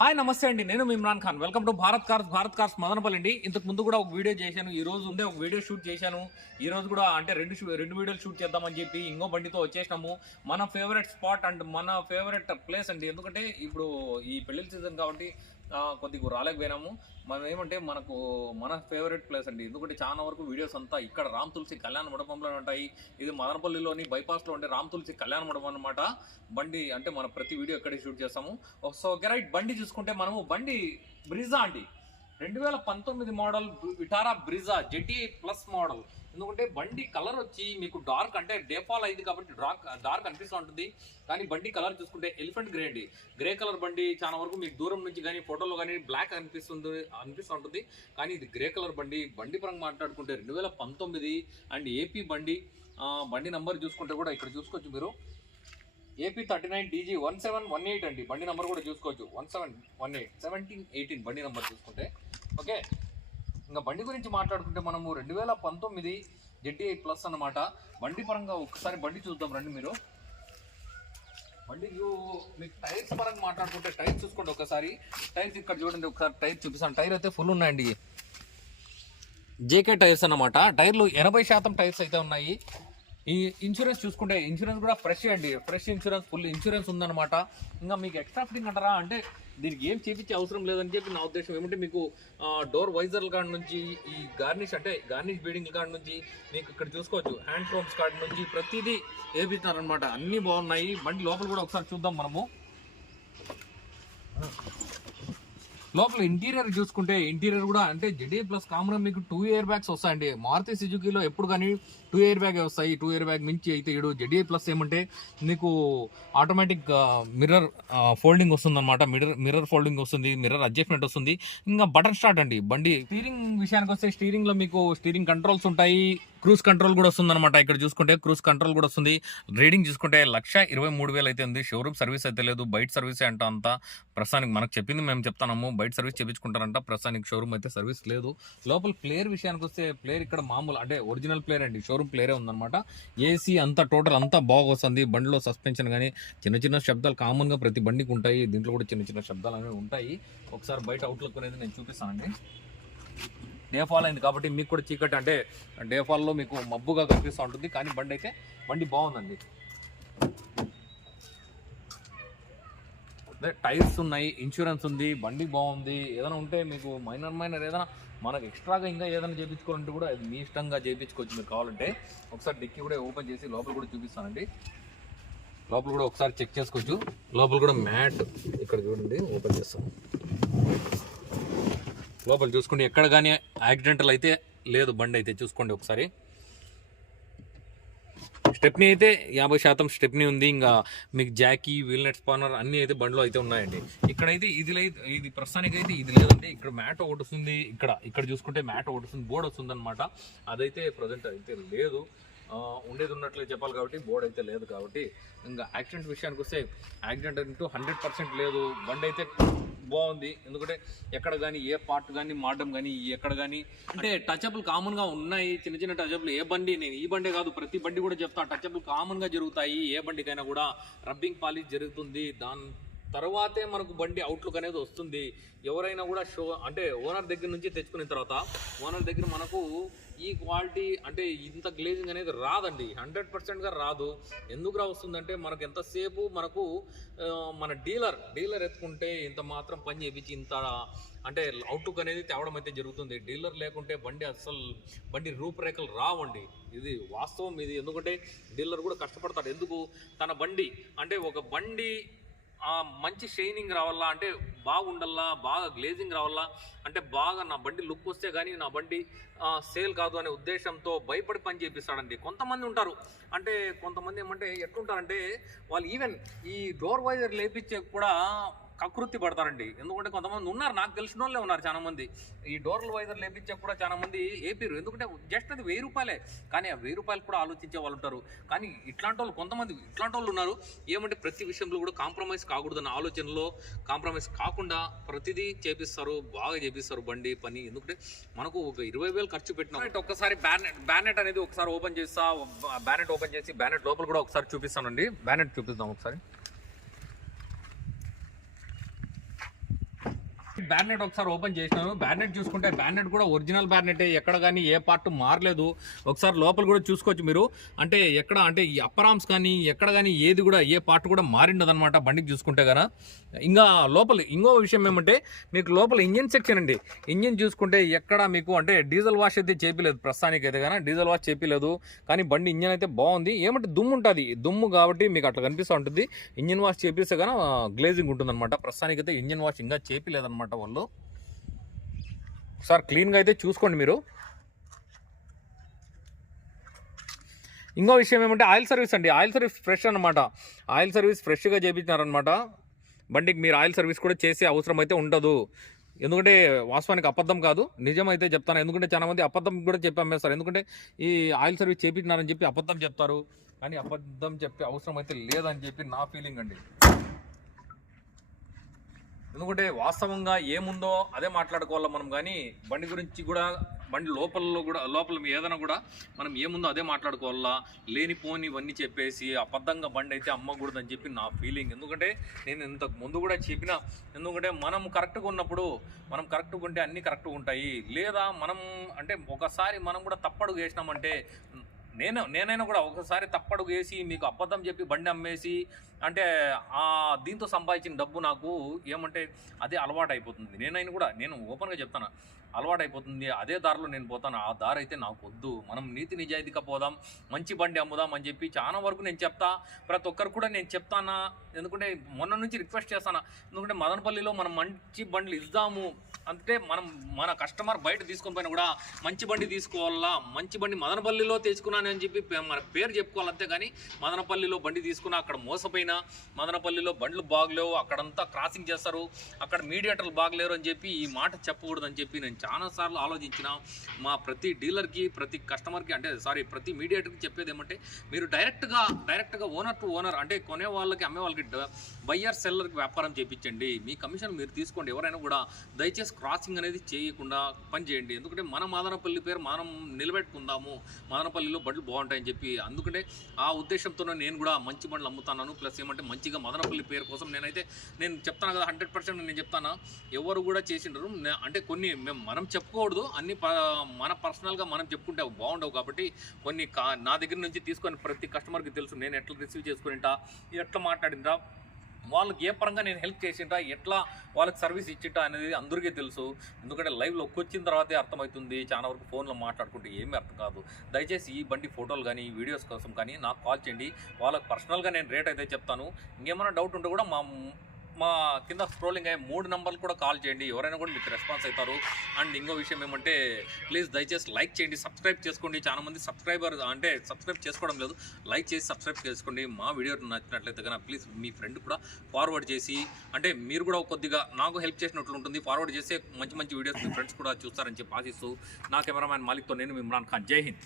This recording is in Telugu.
హాయ్ నమస్తే అండి. నేను Imran Khan. Welcome to Bharat cars Bharat cars Madanapalle అండి ఇంతకు ముందు కూడా ఒక వీడియో చేశాను. ఈ రోజు ఉండే ఒక వీడియో షూట్ చేశాను. ఈ రోజు కూడా అంటే రెండు రెండు వీడియోలు షూట్ చేద్దామని చెప్పి ఇంకో బండితో వచ్చేసినాము. మన ఫేవరెట్ స్పాట్ అండ్ మన ఫేవరెట్ ప్లేస్ అండి. ఎందుకంటే ఇప్పుడు ఈ పెళ్ళి సీజన్ కాబట్టి కొద్ది కొద్దిగా రాలేకపోయినాము మనం ఏమంటే మనకు మన ఫేవరెట్ ప్లేస్ అండి. ఎందుకంటే చాలా వరకు వీడియోస్ అంతా ఇక్కడ రామ్ తులసి కళ్యాణ మండపంలో ఉంటాయి. ఇది మదనపల్లిలోని బైపాస్లో ఉండే రామ్ తులసి కళ్యాణ మండపం అనమాట బండి అంటే మన ప్రతి వీడియో ఇక్కడే షూట్ చేస్తాము. సో రైట్ బండి చూసుకుంటే మనము బండి బ్రిజా అండి. రెండు వేల పంతొమ్మిది మోడల్ విటారా బ్రిజా జెటీ ప్లస్ మోడల్ ఎందుకంటే బండి కలర్ వచ్చి మీకు డార్క్ అంటే డేఫాల్ అయింది కాబట్టి డార్క్ డార్క్ అనిపిస్తూ ఉంటుంది. కానీ బండి కలర్ చూసుకుంటే ఎలిఫెంట్ గ్రే అండి. గ్రే కలర్ బండి చాలా వరకు మీకు దూరం నుంచి కానీ ఫోటోలో కానీ బ్లాక్ అనిపిస్తుంది అనిపిస్తూ ఉంటుంది. కానీ ఇది గ్రే కలర్ బండి. బండి పరంగా మాట్లాడుకుంటే రెండు వేల పంతొమ్మిది అండ్ ఏపీ బండి బండి నంబర్ చూసుకుంటే కూడా ఇక్కడ చూసుకోవచ్చు మీరు. AP thirty nine DG one seven one eight అండి. బండి నెంబర్ కూడా చూసుకోవచ్చు. One seven one eight seventeen eighteen బండి నెంబర్ చూసుకుంటే. ఓకే? ఇంకా బండి గురించి మాట్లాడుకుంటే మనము రెండు వేల పంతొమ్మిది జెడ్డీఐ ప్లస్ అన్నమాట. బండి పరంగా ఒకసారి బండి చూద్దాం రండి మీరు. బండి మీకు టైర్స్ పరంగా మాట్లాడుకుంటే టైర్స్ చూసుకోండి ఒకసారి. టైర్స్ ఇక్కడ చూడండి ఒకసారి టైర్ చూపిస్తాను. టైర్ అయితే ఫుల్ ఉన్నాయండి. జేకే టైర్స్ అనమాట టైర్లు ఎనభై శాతం టైర్స్ అయితే ఉన్నాయి. ఈ ఇన్సూరెన్స్ చూసుకుంటే ఇన్సూరెన్స్ కూడా ఫ్రెష్ అండి. ఫ్రెష్ ఇన్సూరెన్స్ ఫుల్ ఇన్సూరెన్స్ ఉందన్నమాట. ఇంకా మీకు ఎక్స్ట్రా ఫిట్టింగ్ అంటారా అంటే దీనికి ఏం చేపించే అవసరం లేదని చెప్పి నా ఉద్దేశం. ఏమంటే మీకు డోర్ వైజర్ల కాడ నుంచి ఈ గార్నిష్ అంటే గార్నిష్ బీడింగ్ కాడ నుంచి మీకు ఇక్కడ చూసుకోవచ్చు. హ్యాండ్ ఫ్రోమ్స్ కాడ నుంచి ప్రతిదీ వేపిస్తారనమాట అన్నీ బాగున్నాయి. బండి లోపల కూడా ఒకసారి చూద్దాం మనము. లోపల ఇంటీరియర్ చూసుకుంటే ఇంటీరియర్ కూడా అంటే జెడే ప్లస్ కామ్రా మీకు టూ ఇయర్ బ్యాగ్స్ వస్తాయండి. మారుతి సుజుకిలో ఎప్పుడు కానీ టూ ఇయర్ బ్యాగ్ వస్తాయి టూ ఇయర్ బ్యాగ్ మించి అయితే ఏడు. జెడే ప్లస్ ఏమంటే మీకు ఆటోమేటిక్ మిర్రర్ ఫోల్డింగ్ వస్తుంది అనమాట మిర్రర్ మిర్రర్ ఫోల్డింగ్ వస్తుంది మిర్రర్ అడ్జస్ట్మెంట్ వస్తుంది. ఇంకా బటన్ స్టార్ట్ అండి. బండి స్టీరింగ్ విషయానికి వస్తే స్టీరింగ్లో మీకు స్టీరింగ్ కంట్రోల్స్ ఉంటాయి. క్రూజ్ కంట్రోల్ కూడా వస్తుంది అనమాట ఇక్కడ చూసుకుంటే క్రూజ్ కంట్రోల్ కూడా వస్తుంది. రీడింగ్ చూసుకుంటే లక్ష ఇరవై మూడు వేలు అయితే ఉంది. షోరూమ్ సర్వీస్ అయితే లేదు. బయట సర్వీస్ అంట అంతా. ప్రస్తుతానికి మనకు చెప్పింది మేము చెప్తాము బయట సర్వీస్ చేపించుకుంటారంట. ప్రస్తుతానికి షోరూమ్ అయితే సర్వీస్ లేదు. లోపల ప్లేయర్ విషయానికి వస్తే ప్లేయర్ ఇక్కడ మామూలు అంటే ఒరిజినల్ ప్లేయర్ అండి. షోరూమ్ ప్లేయరే ఉందన్నమాట. ఏసీ అంతా టోటల్ అంతా బాగా వస్తుంది బండిలో సస్పెన్షన్ కానీ చిన్న చిన్న శబ్దాలు కామన్గా ప్రతి బండికి ఉంటాయి. దీంట్లో కూడా చిన్న చిన్న శబ్దాలు అనేవి ఉంటాయి. ఒకసారి బయట అవుట్లుక్ అనేది నేను చూపిస్తానండి డే ఫాల్ అయింది కాబట్టి మీకు కూడా చీకటి అంటే డే ఫాల్లో మీకు మబ్బుగా కనిపిస్తూ ఉంటుంది. కానీ బండి అయితే బండి బాగుందండి. అదే టైర్స్ ఉన్నాయి ఇన్సూరెన్స్ ఉంది బండి బాగుంది ఏదైనా ఉంటే మీకు మైనర్ మైనర్ ఏదైనా మనకు ఎక్స్ట్రాగా ఇంకా ఏదైనా చేయించుకోవాలంటే కూడా అది మీ ఇష్టంగా చేయించుకోవచ్చు మీకు కావాలంటే. ఒకసారి డిక్కీ కూడా ఓపెన్ చేసి లోపల కూడా చూపిస్తానండి. లోపల కూడా ఒకసారి చెక్ చేసుకోవచ్చు. లోపల కూడా మ్యాట్ ఇక్కడ చూడండి ఓపెన్ చేస్తాం. లోపల చూసుకోండి ఎక్కడ కానీ యాక్సిడెంటల్ అయితే లేదు బండి అయితే చూసుకోండి ఒకసారి. స్టెప్ని అయితే యాభై శాతం స్టెప్ని ఉంది. ఇంకా మీకు జాకీ వీల్నెట్ స్పానర్ అన్నీ అయితే బండ్లో అయితే ఉన్నాయండి. ఇక్కడైతే ఇది లేదు ఇది ప్రస్తుతానికి అయితే ఇది లేదండి. ఇక్కడ మ్యాట్ ఒకటి వస్తుంది ఇక్కడ ఇక్కడ చూసుకుంటే మ్యాట్ ఒకటి వస్తుంది బోర్డు వస్తుంది అనమాట అదైతే ప్రజెంట్ అయితే లేదు. ఉండేది ఉన్నట్లే చెప్పాలి కాబట్టి బోర్డు అయితే లేదు కాబట్టి. ఇంకా యాక్సిడెంట్ విషయానికి వస్తే యాక్సిడెంట్ అంటూ హండ్రెడ్ పర్సెంట్ లేదు. బండి అయితే బాగుంది. ఎందుకంటే ఎక్కడ కానీ ఏ పార్ట్ కానీ మాడడం కానీ ఎక్కడ కానీ అంటే టచ్అప్లు కామన్గా ఉన్నాయి. చిన్న చిన్న టచ్అప్లు ఏ బండి నేను ఈ బండి కాదు ప్రతి బండి కూడా చెప్తా. టచ్అప్లు కామన్గా జరుగుతాయి. ఏ బండికైనా కూడా రబ్బింగ్ పాలిష్ జరుగుతుంది. దాని తర్వాతే మనకు బండి అవుట్లుక్ అనేది వస్తుంది. ఎవరైనా కూడా షో అంటే ఓనర్ దగ్గర నుంచి తెచ్చుకున్న తర్వాత ఓనర్ దగ్గర మనకు ఈ క్వాలిటీ అంటే ఇంత గ్లేజింగ్ అనేది రాదండి. హండ్రెడ్ పర్సెంట్గా రాదు. ఎందుకు రా వస్తుందంటే మనకు ఎంతసేపు మనకు మన డీలర్ డీలర్ ఎత్తుకుంటే ఇంత మాత్రం పని చేపించి ఇంత అంటే అవుట్లుక్ అనేది తేవడం అయితే జరుగుతుంది. డీలర్ లేకుంటే బండి అసలు బండి రూపురేఖలు రావండి. ఇది వాస్తవం ఇది ఎందుకంటే డీలర్ కూడా కష్టపడతాడు. ఎందుకు? తన బండి అంటే ఒక బండి మంచి షైనింగ్ రావాలా? అంటే బాగుండల్లా బాగా గ్లేజింగ్ రావాలా? అంటే బాగా నా బండి లుక్ వస్తే కానీ నా బండి సేల్ కాదు అనే ఉద్దేశంతో భయపడి పని చేపిస్తాడండి. కొంతమంది ఉంటారు. అంటే కొంతమంది ఏమంటే ఎట్లుంటారంటే వాళ్ళు ఈవెన్ ఈ డోర్ వైజర్ లేపించే కూడా కకృతి పడతారండి. ఎందుకంటే కొంతమంది ఉన్నారు నాకు తెలిసిన వాళ్ళే ఉన్నారు చాలా మంది ఈ డోర్ల వైజర్ లేపించే కూడా చాలా మంది ఏపీరు. ఎందుకంటే జస్ట్ అది వెయ్యి రూపాయలే. కానీ ఆ వెయ్యి రూపాయలు కూడా ఆలోచించే వాళ్ళు ఉంటారు. కానీ ఇట్లాంటి వాళ్ళు కొంతమంది ఇట్లాంటి వాళ్ళు ఉన్నారు. ఏమంటే ప్రతి విషయంలో కూడా కాంప్రమైజ్ కాకూడదన్న ఆలోచనలో కాంప్రమైజ్ కాకుండా ప్రతిదీ చేపిస్తారు బాగా చేపిస్తారు బండి పని. ఎందుకంటే మనకు ఒక ఇరవై వేలు ఖర్చు పెట్టిన ఒక్కసారి బ్యానెట్ బ్యానెట్ అనేది ఒకసారి ఓపెన్ చేస్తా బ్యానెట్ ఓపెన్ చేసి బ్యానెట్ లోపల కూడా ఒకసారి చూపిస్తానండి. బ్యానెట్ చూపిస్తాం ఒకసారి. బ్యానెట్ ఒకసారి ఓపెన్ చేసినాను బ్యానెట్ చూసుకుంటే బ్యానెట్ కూడా ఒరిజినల్ బ్యానెట్ ఎక్కడ కానీ ఏ పార్ట్ మారలేదు. ఒకసారి లోపల కూడా చూసుకోవచ్చు మీరు. అంటే ఎక్కడ అంటే ఈ అప్పరామ్స్ కానీ ఎక్కడ కానీ ఏది కూడా ఏ పార్ట్ కూడా మారిండదు అనమాట బండికి చూసుకుంటే కదా ఇంకా లోపల ఇంకో విషయం ఏమంటే మీకు లోపల ఇంజిన్ సెక్షన్ అండి. ఇంజిన్ చూసుకుంటే ఎక్కడ మీకు అంటే డీజిల్ వాష్ అయితే చేపిలేదు ప్రస్తుతానికి అయితే కానీ డీజిల్ వాష్ చేపిలేదు. కానీ బండి ఇంజిన్ అయితే బాగుంది. ఏమంటే దుమ్ము ఉంటుంది. దుమ్ము కాబట్టి మీకు అట్లా కనిపిస్తూ ఉంటుంది. ఇంజిన్ వాష్ చేపిస్తే కానీ గ్లేజింగ్ ఉంటుంది అనమాట ప్రస్తుతానికి అయితే ఇంజిన్ వాష్ ఇంకా అనమాట వాళ్ళు. ఒకసారి క్లీన్గా అయితే చూసుకోండి మీరు. ఇంకో విషయం ఏమంటే ఆయిల్ సర్వీస్ అండి. ఆయిల్ సర్వీస్ ఫ్రెష్ అనమాట ఆయిల్ సర్వీస్ ఫ్రెష్గా చేపించినారనమాట బండికి మీరు ఆయిల్ సర్వీస్ కూడా చేసే అవసరం అయితే ఉండదు. ఎందుకంటే వాస్తవానికి అబద్ధం కాదు. నిజమైతే చెప్తాను. ఎందుకంటే చాలా మంది అబద్ధం కూడా చెప్పాం సార్ ఎందుకంటే ఈ ఆయిల్ సర్వీస్ చేపించినారని చెప్పి అబద్ధం చెప్తారు. కానీ అబద్ధం చెప్పే అవసరం అయితే లేదని చెప్పి నా ఫీలింగ్ అండి. ఎందుకంటే వాస్తవంగా ఏముందో అదే మాట్లాడుకోవాలి మనం కానీ బండి గురించి కూడా బండి లోపలలో కూడా లోపల ఏదైనా కూడా మనం ఏముందో అదే మాట్లాడుకోవాలా లేనిపోని ఇవన్నీ చెప్పేసి అబద్ధంగా బండి అయితే అమ్మకూడదని చెప్పి నా ఫీలింగ్ ఎందుకంటే నేను ఇంతకు ముందు కూడా చెప్పిన ఎందుకంటే మనం కరెక్ట్గా ఉన్నప్పుడు మనం కరెక్ట్గా ఉంటే అన్నీ కరెక్ట్గా ఉంటాయి. లేదా మనం అంటే ఒకసారి మనం కూడా తప్పడు వేసినామంటే నేను నేనైనా కూడా ఒకసారి తప్పడు వేసి మీకు అబద్ధం చెప్పి బండి అమ్మేసి అంటే ఆ దీంతో సంపాదించిన డబ్బు నాకు ఏమంటే అదే అలవాటు అయిపోతుంది నేనైనా కూడా నేను ఓపెన్గా చెప్తాను అలవాటు అయిపోతుంది అదే దారిలో నేను పోతాను ఆ దారి అయితే నాకు వద్దు. మనం నీతి నిజాయితీగా పోదాం మంచి బండి అమ్ముదాం అని చెప్పి చాలా వరకు నేను చెప్తా ప్రతి ఒక్కరు కూడా నేను చెప్తానా? ఎందుకంటే మొన్న నుంచి రిక్వెస్ట్ చేస్తాను? ఎందుకంటే మదనపల్లిలో మనం మంచి బండ్లు ఇద్దాము అంటే మనం మన కస్టమర్ బయట తీసుకొని పోయినా కూడా మంచి బండి తీసుకోవాలా? మంచి బండి మదనపల్లిలో తెచ్చుకున్నాను అని చెప్పి పే- మన పేరు చెప్పుకోవాలి అంతే కానీ మదనపల్లిలో బండి తీసుకున్నా అక్కడ మోసపోయినా మదనపల్లిలో బండ్లు బాగలేవు అక్కడంతా క్రాసింగ్ చేస్తారు అక్కడ మీడియేటర్లు బాగలేరు అని చెప్పి ఈ మాట చెప్పకూడదని చెప్పి నేను చాలాసార్లు ఆలోచించిన. మా ప్రతి డీలర్కి ప్రతి కస్టమర్కి అంటే సారీ ప్రతి మీడియేటర్కి చెప్పేది ఏమంటే మీరు డైరెక్ట్గా డైరెక్ట్గా ఓనర్ టు ఓనర్ అంటే కొనే వాళ్ళకి అమ్మే వాళ్ళకి బయ్యర్ సెల్లర్కి వ్యాపారం చేయించండి మీ కమిషన్ మీరు తీసుకోండి. ఎవరైనా కూడా దయచేసి క్రాసింగ్ అనేది చేయకుండా పని చేయండి. ఎందుకంటే మన మదనపల్లి పేరు మనం నిలబెట్టుకుందాము. మాదనపల్లిలో బండ్లు బాగుంటాయని చెప్పి అందుకంటే ఆ ఉద్దేశంతోనే నేను కూడా మంచి బండ్లు అమ్ముతాను ప్లస్ ఏమంటే మంచిగా మదనపల్లి పేరు కోసం నేనైతే నేను చెప్తాను కదా హండ్రెడ్ పర్సెంట్ నేను చెప్తాను? ఎవరు కూడా చేసిండ్రు. అంటే కొన్ని మేము మనం చెప్పుకోకూడదు. అన్ని ప- మన పర్సనల్గా మనం చెప్పుకుంటే బాగుండవు కాబట్టి కొన్ని కా- నా దగ్గర నుంచి తీసుకొని ప్రతి కస్టమర్కి తెలుసు. నేను ఎట్లా రిసీవ్ చేసుకునింటా? ఎట్లా మాట్లాడిందా వాళ్ళకి ఏ పరంగా నేను హెల్ప్ చేసింటా ఎట్లా వాళ్ళకి సర్వీస్ ఇచ్చింటా అనేది అందరికీ తెలుసు. ఎందుకంటే లైవ్లో వచ్చిన తర్వాతే అర్థమవుతుంది. చాలా వరకు ఫోన్లో మాట్లాడుకుంటే ఏమీ అర్థం కాదు. దయచేసి ఈ బండి ఫోటోలు కానీ వీడియోస్ కోసం కానీ నాకు కాల్ చేయండి. వాళ్ళకి పర్సనల్గా నేను రేట్ అయితే చెప్తాను. ఇంకేమైనా డౌట్ ఉంటే కూడా మా మా కింద స్క్రోలింగ్ అయ్యే మూడు నెంబర్లు కూడా కాల్ చేయండి. ఎవరైనా కూడా మీకు రెస్పాన్స్ అవుతారు. అండ్ ఇంకో విషయం ఏమంటే ప్లీజ్ దయచేసి లైక్ చేయండి సబ్స్క్రైబ్ చేసుకోండి. చాలా మంది సబ్స్క్రైబర్ అంటే సబ్స్క్రైబ్ చేసుకోవడం లేదు. లైక్ చేసి సబ్స్క్రైబ్ చేసుకోండి. మా వీడియో నచ్చినట్లయితే కనుక ప్లీజ్ మీ ఫ్రెండ్ కూడా ఫార్వర్డ్ చేసి అంటే మీరు కూడా కొద్దిగా నాకు హెల్ప్ చేసినట్లు ఉంటుంది. ఫార్వర్డ్ చేస్తే మంచి మంచి వీడియోస్ మీ ఫ్రెండ్స్ కూడా చూస్తారని చెప్పి ఆశిస్తూ నా కెమెరామ్యాన్ మాలిక్తో నేను ఇమ్రాన్ ఖాన్. జై హింద్.